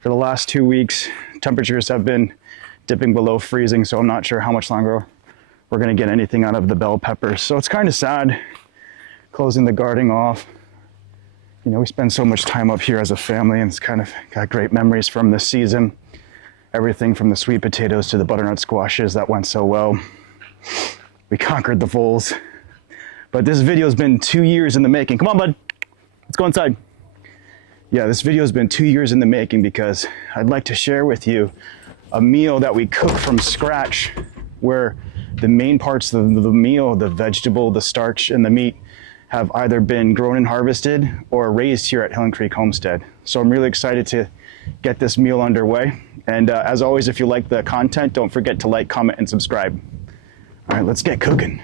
For the last 2 weeks, temperatures have been dipping below freezing, so I'm not sure how much longer we're gonna get anything out of the bell peppers. So it's kind of sad closing the garden off. You know, we spend so much time up here as a family, and it's kind of got great memories from this season. Everything from the sweet potatoes to the butternut squashes that went so well. We conquered the voles. But this video has been 2 years in the making. Come on, bud. Let's go inside. Yeah, this video has been 2 years in the making because I'd like to share with you a meal that we cook from scratch, where the main parts of the meal, the vegetable, the starch, and the meat, have either been grown and harvested or raised here at Hill and Creek Homestead. So I'm really excited to get this meal underway. And as always, if you like the content, don't forget to like, comment, and subscribe. All right, let's get cooking.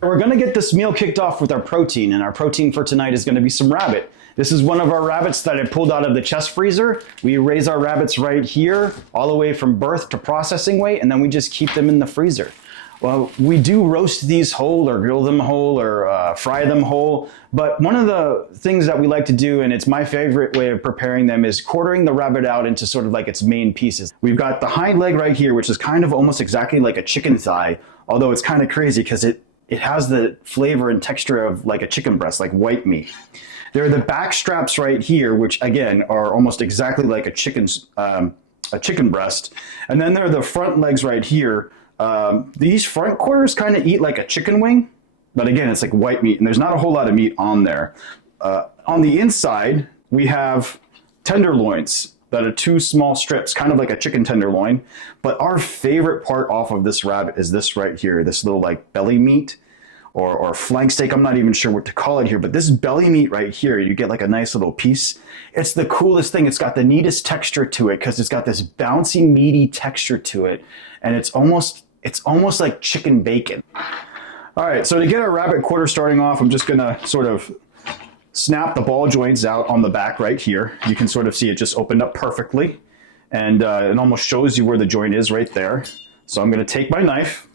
We're gonna get this meal kicked off with our protein, and our protein for tonight is gonna be some rabbit. This is one of our rabbits that I pulled out of the chest freezer. We raise our rabbits right here, all the way from birth to processing weight, and then we just keep them in the freezer. Well, we do roast these whole or grill them whole or fry them whole, but one of the things that we like to do, and it's my favorite way of preparing them, is quartering the rabbit out into sort of like its main pieces. We've got the hind leg right here, which is kind of almost exactly like a chicken thigh, although it's kind of crazy because it has the flavor and texture of like a chicken breast, like white meat. There are the back straps right here, which again are almost exactly like a chicken breast. And then there are the front legs right here. These front quarters kind of eat like a chicken wing, but again, it's like white meat, and there's not a whole lot of meat on there. On the inside, we have tenderloins that are 2 small strips, kind of like a chicken tenderloin. But our favorite part off of this rabbit is this right here, this little like belly meat or flank steak. I'm not even sure what to call it here, but this belly meat right here, you get like a nice little piece. It's the coolest thing. It's got the neatest texture to it because it's got this bouncy, meaty texture to it. And it's almost like chicken bacon. All right, so to get our rabbit quarter starting off, I'm just gonna sort of snap the ball joints out on the back right here. You can sort of see it just opened up perfectly. And it almost shows you where the joint is right there. So I'm gonna take my knife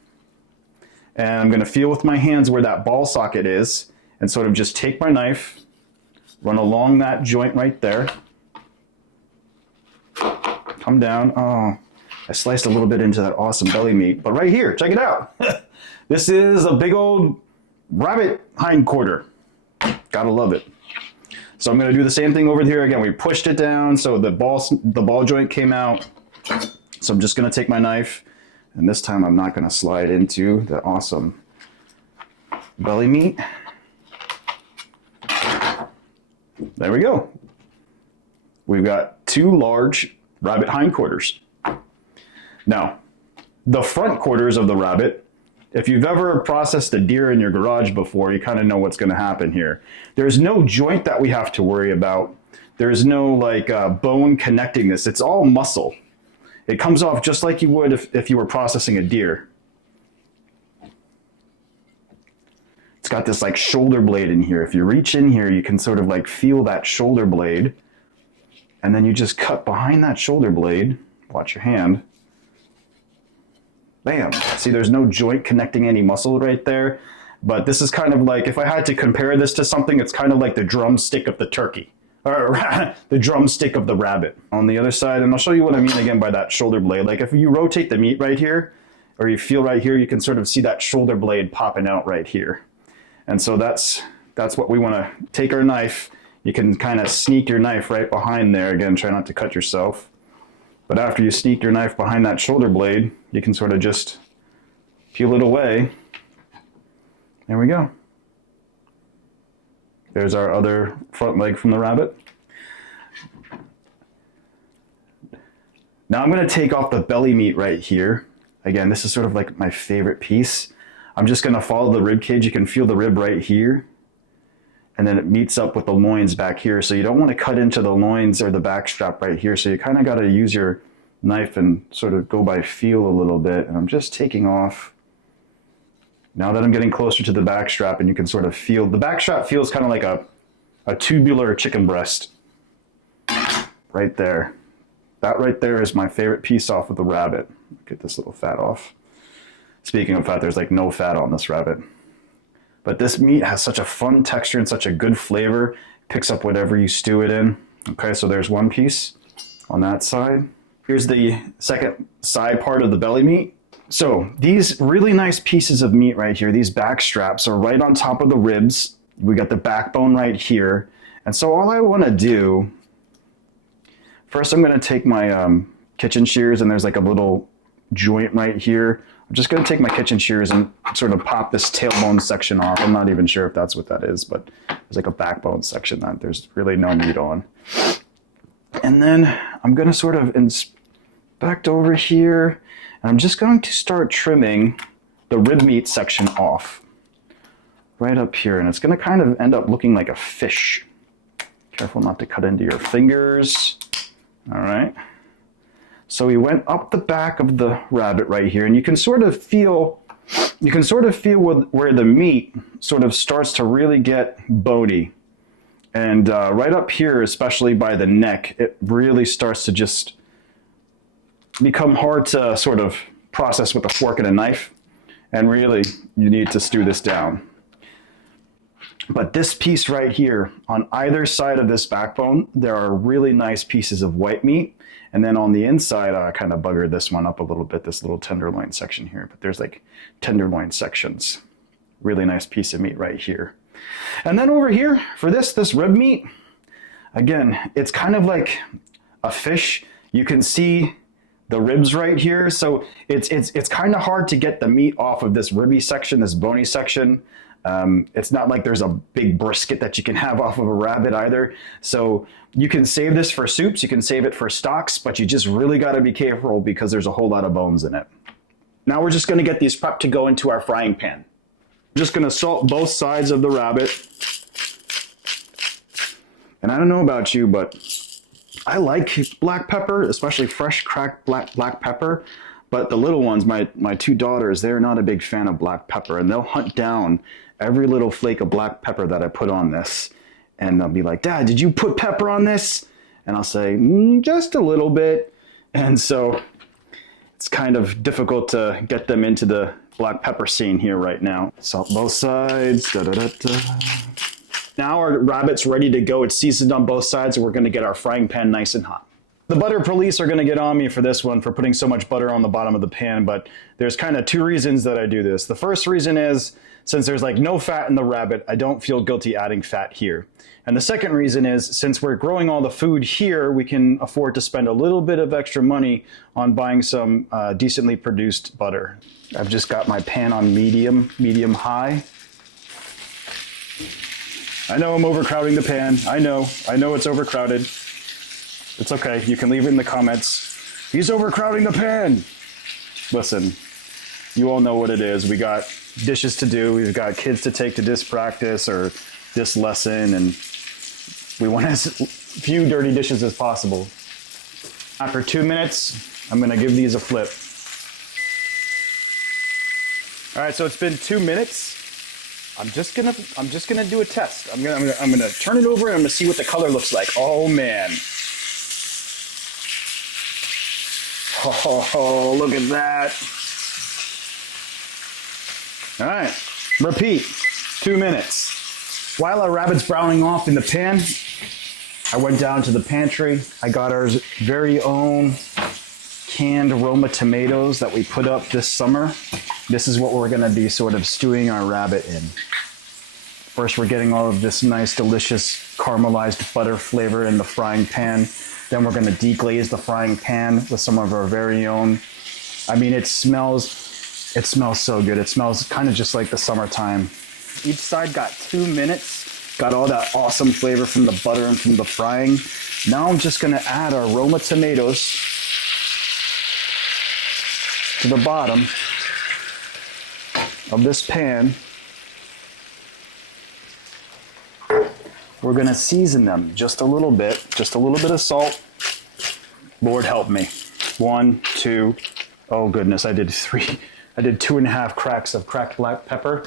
and I'm gonna feel with my hands where that ball socket is and sort of just take my knife, run along that joint right there. Come down, oh, I sliced a little bit into that awesome belly meat, but right here, check it out. This is a big old rabbit hind quarter. Gotta love it. So I'm gonna do the same thing over here. Again, we pushed it down so the ball joint came out. So I'm just gonna take my knife, and this time I'm not gonna slide into the awesome belly meat. There we go. We've got 2 large rabbit hindquarters. Now, the front quarters of the rabbit, if you've ever processed a deer in your garage before, you kind of know what's going to happen here. There's no joint that we have to worry about. There's no like bone connecting this. It's all muscle. It comes off just like you would if you were processing a deer. It's got this like shoulder blade in here. If you reach in here, you can sort of like feel that shoulder blade. And then you just cut behind that shoulder blade. Watch your hand. Bam. See, there's no joint connecting any muscle right there. But this is kind of like, if I had to compare this to something, it's kind of like the drumstick of the turkey. Or the drumstick of the rabbit. On the other side, and I'll show you what I mean again by that shoulder blade. Like if you rotate the meat right here, or you feel right here, you can sort of see that shoulder blade popping out right here. And so that's what we want to take our knife. You can kind of sneak your knife right behind there. Again, try not to cut yourself. But after you sneak your knife behind that shoulder blade, you can sort of just peel it away. There we go. There's our other front leg from the rabbit. Now I'm going to take off the belly meat right here. Again, this is sort of like my favorite piece. I'm just going to follow the rib cage. You can feel the rib right here. And then it meets up with the loins back here. So you don't want to cut into the loins or the back strap right here. So you kind of got to use your knife and sort of go by feel a little bit. And I'm just taking off. Now that I'm getting closer to the back strap, and you can sort of feel, the back strap feels kind of like a tubular chicken breast. Right there. That right there is my favorite piece off of the rabbit. Get this little fat off. Speaking of fat, there's like no fat on this rabbit. But this meat has such a fun texture and such a good flavor. Picks up whatever you stew it in. Okay, so there's one piece on that side. Here's the second side part of the belly meat. So these really nice pieces of meat right here, these back straps are right on top of the ribs. We got the backbone right here. And so all I want to do, first I'm going to take my kitchen shears, and there's like a little joint right here. I'm just going to take my kitchen shears and sort of pop this tailbone section off. I'm not even sure if that's what that is, but there's like a backbone section that there's really no meat on. And then I'm going to sort of inspect over here, and I'm just going to start trimming the rib meat section off right up here. And it's going to kind of end up looking like a fish. Careful not to cut into your fingers. All right. So we went up the back of the rabbit right here, and you can sort of feel where the meat sort of starts to really get bony. And right up here, especially by the neck, it really starts to just become hard to sort of process with a fork and a knife. And really, you need to stew this down. But this piece right here, on either side of this backbone, there are really nice pieces of white meat. And then on the inside, I kind of buggered this one up a little bit, this little tenderloin section here. But there's like tenderloin sections. Really nice piece of meat right here. And then over here, for this rib meat, again, it's kind of like a fish. You can see the ribs right here. So it's kind of hard to get the meat off of this ribby section, this bony section. It's not like there's a big brisket that you can have off of a rabbit either. So you can save this for soups, you can save it for stocks, but you just really got to be careful because there's a whole lot of bones in it. Now we're just going to get these prepped to go into our frying pan. I'm just going to salt both sides of the rabbit. And I don't know about you, but I like black pepper, especially fresh cracked black pepper. But the little ones, my two daughters, they're not a big fan of black pepper, and they'll hunt down every little flake of black pepper that I put on this. And they'll be like, "Dad, did you put pepper on this?" And I'll say, "Just a little bit." And so it's kind of difficult to get them into the black pepper scene here right now. Salt both sides. Da, da, da, da. Now our rabbit's ready to go. It's seasoned on both sides, and we're going to get our frying pan nice and hot. The butter police are going to get on me for this one, for putting so much butter on the bottom of the pan, but there's kind of two reasons that I do this. The first reason is, since there's like no fat in the rabbit, I don't feel guilty adding fat here. And the second reason is, since we're growing all the food here, we can afford to spend a little bit of extra money on buying some decently produced butter. I've just got my pan on medium high. I know I'm overcrowding the pan. I know it's overcrowded. It's okay, you can leave it in the comments. He's overcrowding the pan. Listen, you all know what it is. We got dishes to do. We've got kids to take to disc practice or this lesson, and we want as few dirty dishes as possible. After 2 minutes, I'm gonna give these a flip. All right, so it's been 2 minutes. I'm just gonna do a test. I'm gonna turn it over and I'm gonna see what the color looks like. Oh man. Oh, look at that. All right, repeat, 2 minutes. While our rabbit's browning off in the pan, I went down to the pantry. I got our very own canned Roma tomatoes that we put up this summer. This is what we're gonna be sort of stewing our rabbit in. First, we're getting all of this nice, delicious caramelized butter flavor in the frying pan. Then we're gonna deglaze the frying pan with some of our very own. I mean, it smells so good. It smells kind of just like the summertime. Each side got 2 minutes, got all that awesome flavor from the butter and from the frying. Now I'm just gonna add our Roma tomatoes to the bottom of this pan. We're gonna season them just a little bit of salt. Lord help me. 1, 2, oh goodness, I did 3. I did 2.5 cracks of cracked black pepper.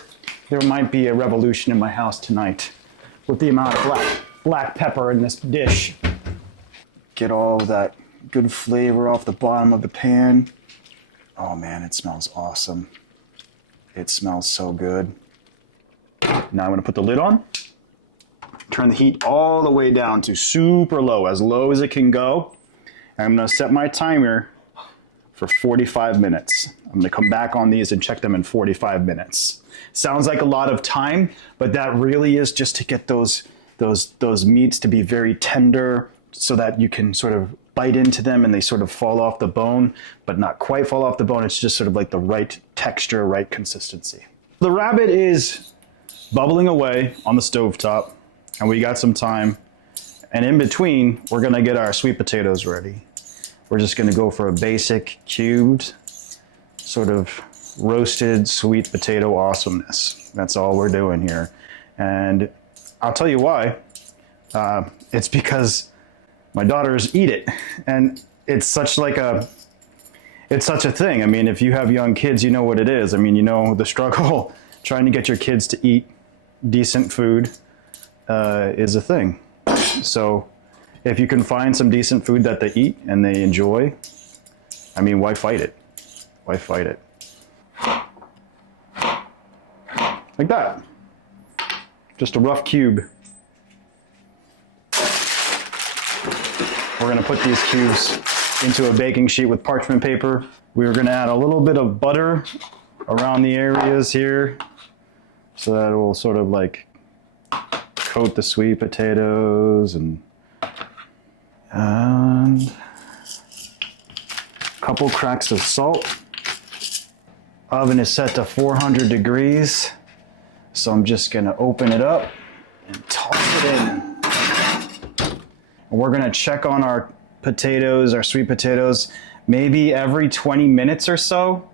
There might be a revolution in my house tonight with the amount of black pepper in this dish. Get all of that good flavor off the bottom of the pan. Oh man, it smells awesome. It smells so good. Now I'm gonna put the lid on. Turn the heat all the way down to super low as it can go. And I'm gonna set my timer for 45 minutes. I'm gonna come back on these and check them in 45 minutes. Sounds like a lot of time, but that really is just to get those meats to be very tender so that you can sort of bite into them and they sort of fall off the bone, but not quite fall off the bone. It's just sort of like the right texture, right consistency. The rabbit is bubbling away on the stovetop, and we got some time. And in between, we're gonna get our sweet potatoes ready. We're just gonna go for a basic cubed, sort of roasted sweet potato awesomeness. That's all we're doing here. And I'll tell you why. It's because my daughters eat it, and it's such a thing. I mean, if you have young kids, you know what it is. I mean, you know the struggle trying to get your kids to eat decent food is a thing. So if you can find some decent food that they eat and they enjoy, I mean, why fight it? Why fight it? Like that. Just a rough cube. We're gonna put these cubes into a baking sheet with parchment paper. We're gonna add a little bit of butter around the areas here so that it will sort of like coat the sweet potatoes and a couple cracks of salt. Oven is set to 400 degrees. So I'm just gonna open it up and toss it in. And we're gonna check on our potatoes, our sweet potatoes, maybe every 20 minutes or so.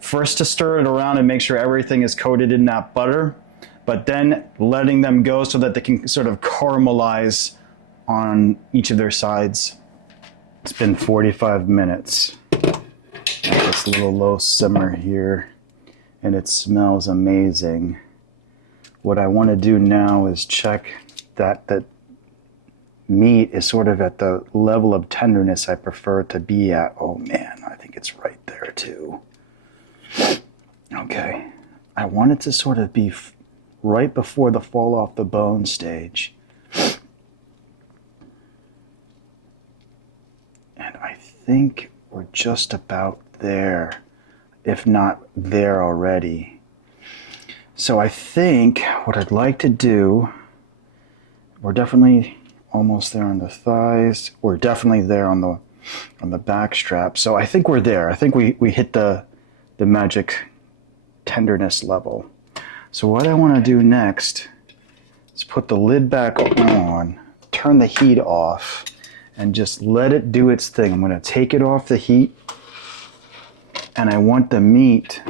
First to stir it around and make sure everything is coated in that butter, but then letting them go so that they can sort of caramelize on each of their sides. It's been 45 minutes. Got this little low simmer here, and it smells amazing. What I want to do now is check that the meat is sort of at the level of tenderness I prefer it to be at. Oh man, I think it's right there too. Okay, I want it to sort of be right before the fall off the bone stage. And I think we're just about there, if not there already. So I think what I'd like to do, we're definitely almost there on the thighs. We're definitely there on the back strap. So I think we're there. I think we hit the magic tenderness level. So what I want to do next is put the lid back on, turn the heat off, and just let it do its thing. I'm going to take it off the heat, and I want the meat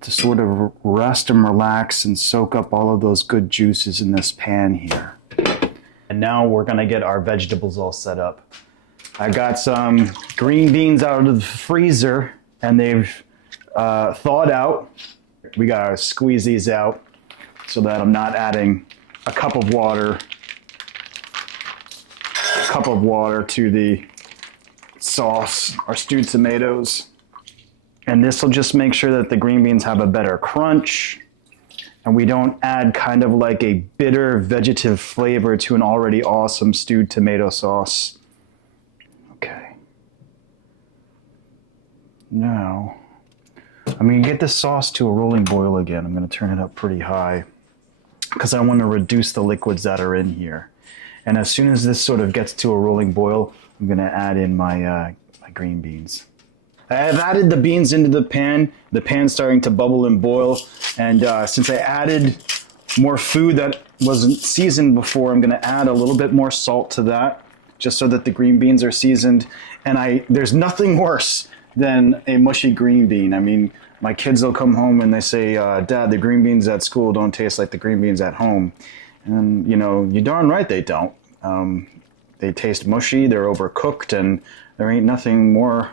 to sort of rest and relax and soak up all of those good juices in this pan here. And now we're gonna get our vegetables all set up. I got some green beans out of the freezer, and they've thawed out. We gotta squeeze these out so that I'm not adding a cup of water to the sauce, our stewed tomatoes. And this will just make sure that the green beans have a better crunch, and we don't add kind of like a bitter vegetative flavor to an already awesome stewed tomato sauce. Okay. Now, I'm gonna get this sauce to a rolling boil again. I'm gonna turn it up pretty high because I want to reduce the liquids that are in here. And as soon as this sort of gets to a rolling boil, I'm gonna add in my green beans. I've added the beans into the pan. The pan's starting to bubble and boil. And since I added more food that wasn't seasoned before, I'm gonna add a little bit more salt to that, just so that the green beans are seasoned. And there's nothing worse than a mushy green bean. I mean, my kids will come home and they say, Dad, the green beans at school don't taste like the green beans at home. And you know, you're darn right they don't. They taste mushy, they're overcooked, and there ain't nothing more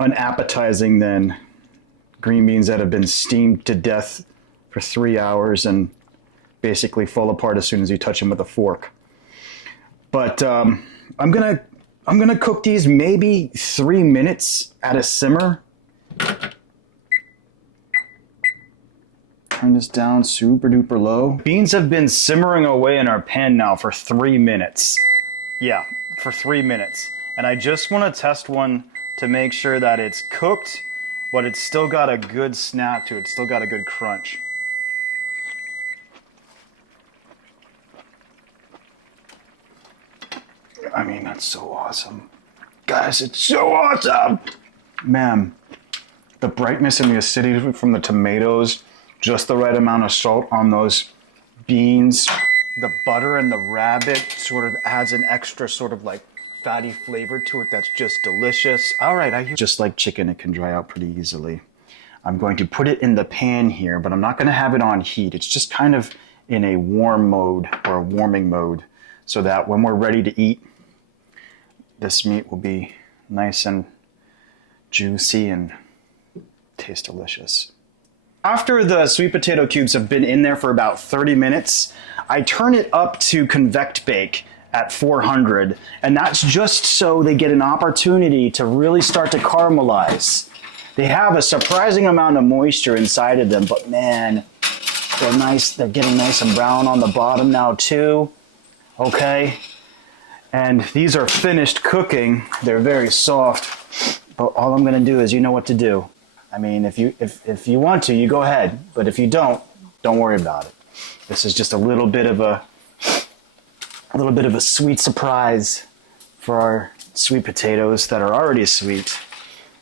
unappetizing than green beans that have been steamed to death for 3 hours and basically fall apart as soon as you touch them with a fork. But I'm gonna cook these maybe 3 minutes at a simmer. Turn turn this down super duper low. Beans have been simmering away in our pan now for 3 minutes. Yeah, for 3 minutes. And I just want to test one to make sure that it's cooked, but it's still got a good snap to it. It's still got a good crunch. I mean, that's so awesome. Guys, it's so awesome! Man, the brightness and the acidity from the tomatoes, just the right amount of salt on those beans. The butter and the rabbit sort of adds an extra sort of like fatty flavor to it that's just delicious. All right, just like chicken, it can dry out pretty easily. I'm going to put it in the pan here, but I'm not going to have it on heat. It's just kind of in a warm mode or a warming mode so that when we're ready to eat, this meat will be nice and juicy and taste delicious. After the sweet potato cubes have been in there for about 30 minutes, I turn it up to convect bake at 400, and that's just so they get an opportunity to really start to caramelize. They have a surprising amount of moisture inside of them, but man, they're nice. They're getting nice and brown on the bottom now too. Okay. And these are finished cooking. They're very soft, but all I'm gonna do is, you know what to do. I mean, if you want to, you go ahead, but if you don't worry about it. This is just a little bit of a sweet surprise for our sweet potatoes that are already sweet,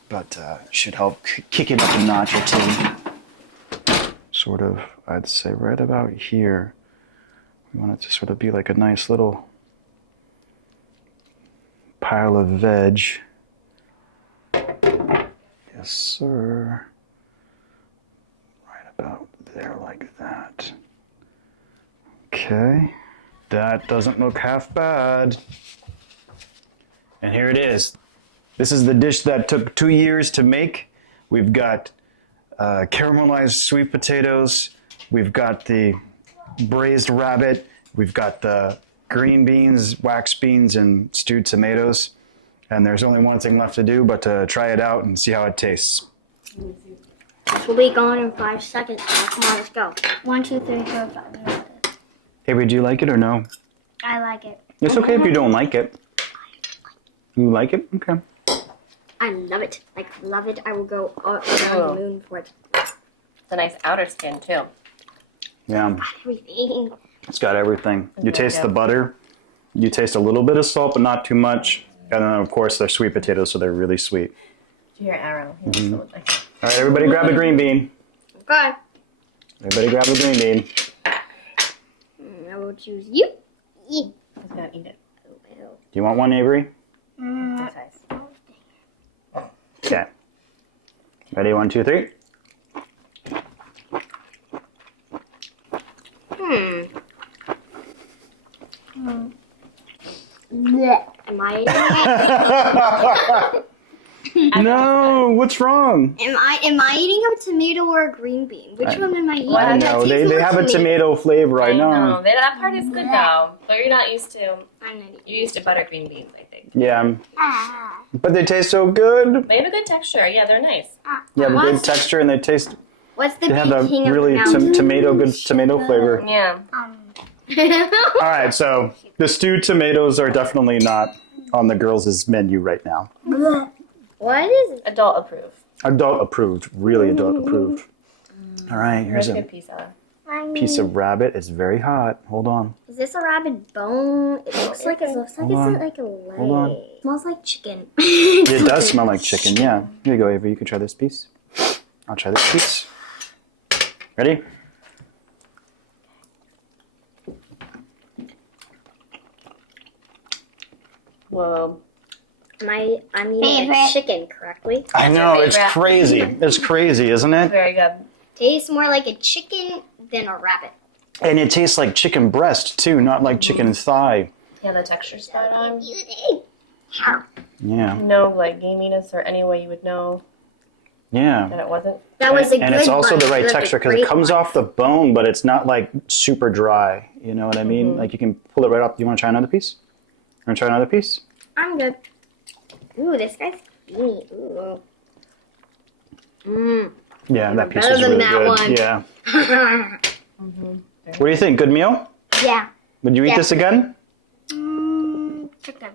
but should help kick it up a notch or two. Sort of, I'd say right about here. We want it to sort of be like a nice little pile of veg. Yes, sir. Right about there like that. Okay. That doesn't look half bad. And here it is. This is the dish that took 2 years to make. We've got caramelized sweet potatoes. We've got the braised rabbit. We've got the green beans, wax beans, and stewed tomatoes. And there's only one thing left to do but to try it out and see how it tastes. This will be gone in 5 seconds. Now, come on, let's go. 1, 2, 3, 4, 5. Avery, do you like it or no? I like it. It's okay if you don't like it. You like it? Okay. I love it. Like, love it. I will go around the moon for it. It's a nice outer skin, too. Yeah. Everything. It's got everything. You taste the butter. You taste a little bit of salt, but not too much. And then, of course, they're sweet potatoes, so they're really sweet. Your arrow. Mm-hmm. All right, everybody grab a green bean. Okay. Everybody grab a green bean. I will choose you. He's gonna eat it. Do you want one, Avery? This size. Okay. Ready? 1, 2, 3. Blech. Am I eating No, what's wrong? Am I eating a tomato or a green bean? Which one am I eating? I know, they have a tomato flavor, I know. That part is good though, but you're not used to. I'm not eating. You're used to butter green beans, I think. Yeah, but they taste so good. They have a good texture. Yeah, they're nice. Yeah, the good texture, and they taste. What's the They have a king really of the mountain? good tomato flavor. Yeah. All right, so the stewed tomatoes are definitely not on the girls' menu right now. What is it? Adult approved. Adult approved, really adult approved. All right, here's Here's a a good piece of rabbit. It's very hot. Hold on. Is this a rabbit bone? It looks like it's on. like a leg. Hold on. It smells like chicken. It does smell like chicken, yeah. Here you go, Avery. You can try this piece. I'll try this piece. Ready? Whoa. I'm eating a chicken correctly. I know, it's favorite? crazy. It's crazy, isn't it? Very good. Tastes more like a chicken than a rabbit. And it tastes like chicken breast, too, not like chicken thigh. Yeah, the texture's spot on. Yeah. No like gaminess or any way you would know Yeah. that it wasn't. That was a good And it's also one. the right That's a texture because it great comes one. off the bone, but it's not like super dry. You know what I mean? Like you can pull it right off. You want to try another piece? Want to try another piece? I'm good. Ooh, this guy's beanie. Ooh. Mmm. Yeah, that piece better was than really that good. one. Yeah. What do you think? Good meal? Yeah. Would you eat this again? Chicken.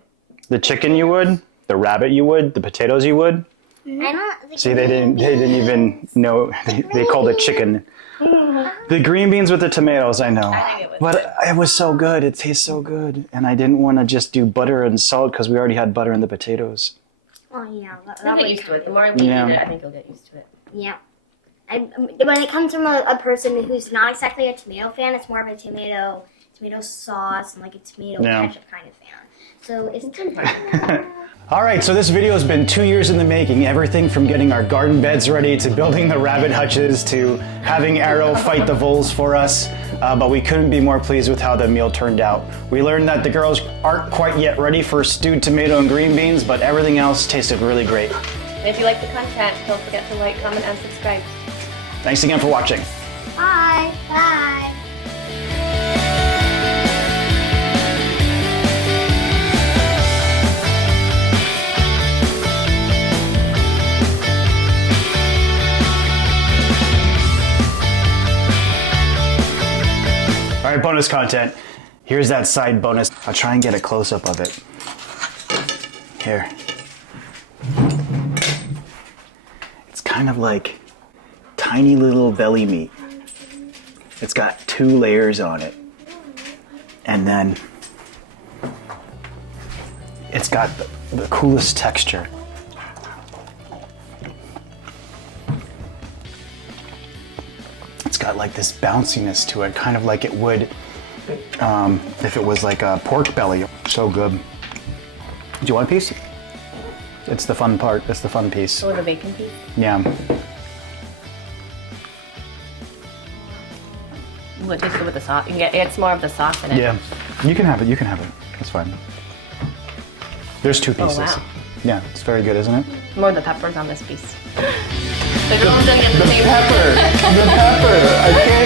The chicken you would? The rabbit you would? The potatoes you would? I don't. See, they didn't even know. They called it chicken. The green beans with the tomatoes, I know. I think it was But it was so good. It tastes so good. And I didn't want to just do butter and salt because we already had butter in the potatoes. Oh yeah. You'll get used to it. The more we eat it, I think you'll get used to it. Yeah. When it comes from a person who's not exactly a tomato fan, it's more of a tomato sauce and like a tomato ketchup kind of fan. So it's different. All right, so this video has been 2 years in the making. Everything from getting our garden beds ready to building the rabbit hutches to having Arrow fight the voles for us. But we couldn't be more pleased with how the meal turned out. We learned that the girls aren't quite yet ready for stewed tomato and green beans, but everything else tasted really great. And if you like the content, don't forget to like, comment, and subscribe. Thanks again for watching. Bye. Bye. All right, bonus content. Here's that side bonus. I'll try and get a close-up of it. Here. It's kind of like tiny little belly meat. It's got 2 layers on it. And then it's got the coolest texture. It's got like this bounciness to it, kind of like it would if it was like a pork belly. So good. Do you want a piece? It's the fun part. It's the fun piece. Or the bacon piece. Yeah. What tastes good with the sauce? You can get, it's more of the sauce in it. Yeah. You can have it. You can have it. That's fine. There's 2 pieces. Oh, wow. Yeah, it's very good, isn't it? More of the peppers on this piece. The girls didn't get the same The pepper. I can't